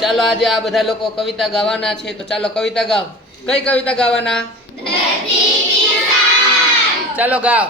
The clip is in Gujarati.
ચાલો આજે આ બધા લોકો કવિતા ગાવાના છે, તો ચાલો કવિતા ગાઓ. કઈ કવિતા ગાવાના? ચાલો ગાઓ.